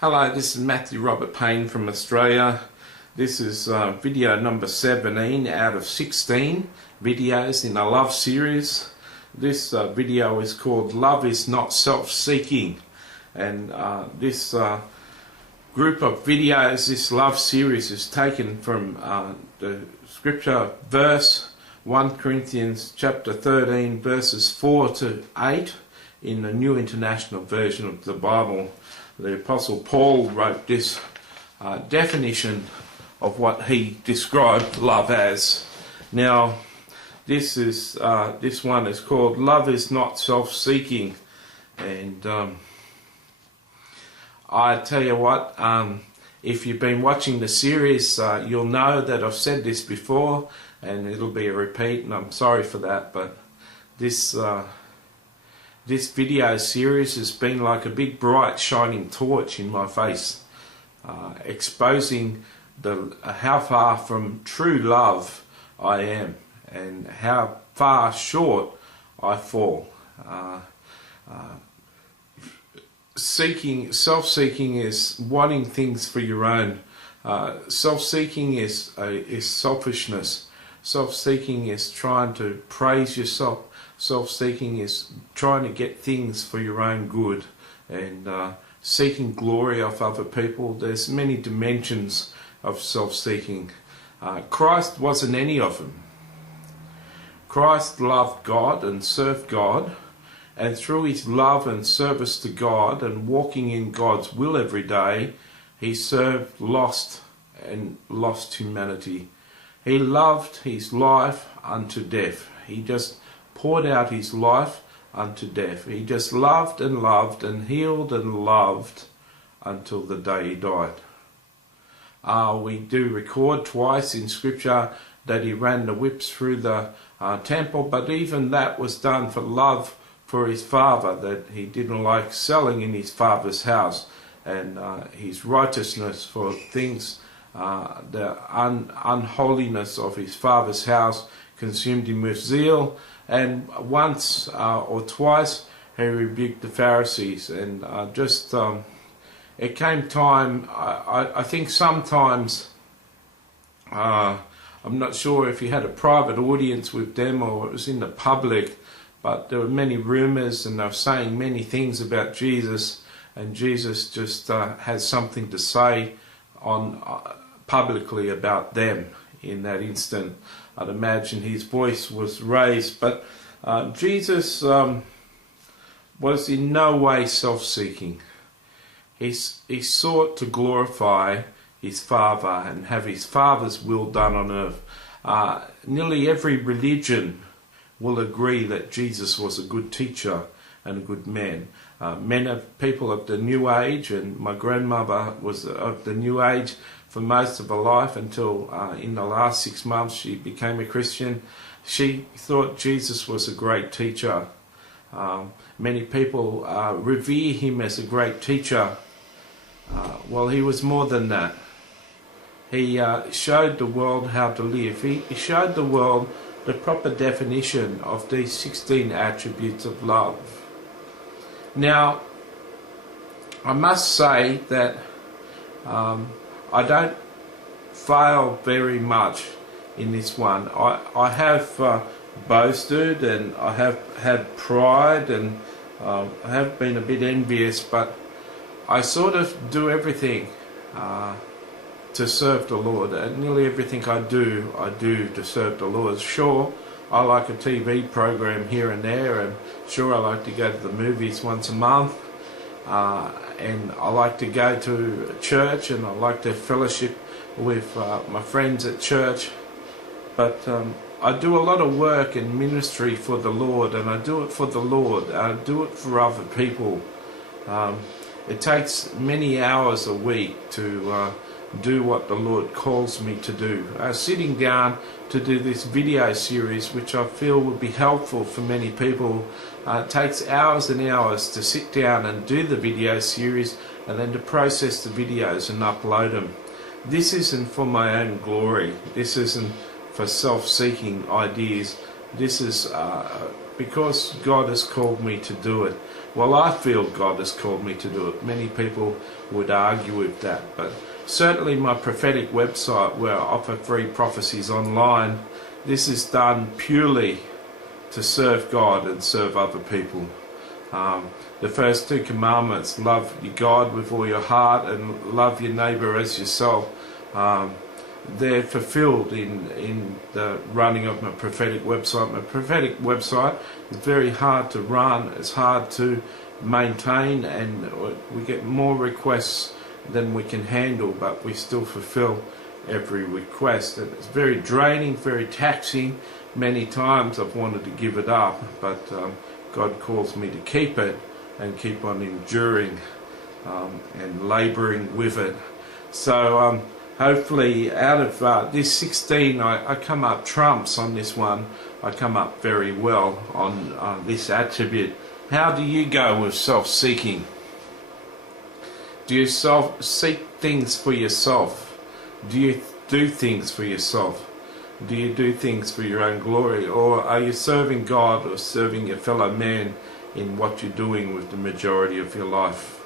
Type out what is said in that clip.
Hello, this is Matthew Robert Payne from Australia. This is video number 17 out of 16 videos in a love series. This video is called Love is Not Self-Seeking, and this group of videos, this love series, is taken from the scripture verse 1 Corinthians chapter 13 verses 4 to 8 in the New International Version of the Bible. The Apostle Paul wrote this definition of what he described love as. Now, this one is called Love is Not Self-Seeking, and I tell you what, if you've been watching the series, you'll know that I've said this before, and it'll be a repeat, and I'm sorry for that, but this video series has been like a big bright shining torch in my face, exposing how far from true love I am and how far short I fall. Self-seeking is wanting things for your own. Self-seeking is selfishness. Self-seeking is trying to praise yourself. Self-seeking is trying to get things for your own good and seeking glory off other people. There's many dimensions of self-seeking. Christ wasn't any of them. Christ loved God and served God, and through his love and service to God and walking in God's will every day, he served lost humanity. He loved his life unto death. He just poured out his life unto death. He just loved and healed and loved until the day he died. We do record twice in scripture that he ran the whips through the temple, but even that was done for love for his father, that he didn't like selling in his father's house, and his righteousness for things, the unholiness of his father's house consumed him with zeal. And once or twice he rebuked the Pharisees, and it came time, I think sometimes, I'm not sure if he had a private audience with them or it was in the public, but there were many rumours and they were saying many things about Jesus, and Jesus just had something to say publicly about them in that instant. I'd imagine his voice was raised, but Jesus was in no way self-seeking. He sought to glorify his Father and have his Father's will done on earth. Nearly every religion will agree that Jesus was a good teacher and a good man. People of the New Age, and my grandmother was of the New Age for most of her life until in the last 6 months she became a Christian. She thought Jesus was a great teacher. Many people revere him as a great teacher. Well, he was more than that. He showed the world how to live. He showed the world the proper definition of these 16 attributes of love. Now, I must say that I don't fail very much in this one. I have boasted, and I have had pride, and I have been a bit envious, but I sort of do everything to serve the Lord, and nearly everything I do to serve the Lord. Sure, I like a TV program here and there, and sure, I like to go to the movies once a month, and I like to go to church, and I like to fellowship with my friends at church, but I do a lot of work and ministry for the Lord, and I do it for the Lord. I do it for other people. It takes many hours a week to do what the Lord calls me to do. Sitting down to do this video series, which I feel would be helpful for many people, it takes hours and hours to sit down and do the video series, and then to process the videos and upload them. This isn't for my own glory. This isn't for self-seeking ideas. This is because God has called me to do it. well, I feel God has called me to do it. Many people would argue with that, but certainly my prophetic website, where I offer free prophecies online, this is done purely to serve God and serve other people. The first two commandments, love your God with all your heart and love your neighbour as yourself, they're fulfilled in the running of my prophetic website. My prophetic website is very hard to run, it's hard to maintain, and we get more requests than we can handle, but we still fulfill every request. And it's very draining, very taxing. Many times I've wanted to give it up, but God calls me to keep it and keep on enduring and labouring with it. So hopefully out of this 16, I come up trumps on this one. I come up very well on this attribute. How do you go with self-seeking? Do you seek things for yourself? Do you do things for yourself? Do you do things for your own glory? Or are you serving God or serving your fellow man in what you're doing with the majority of your life?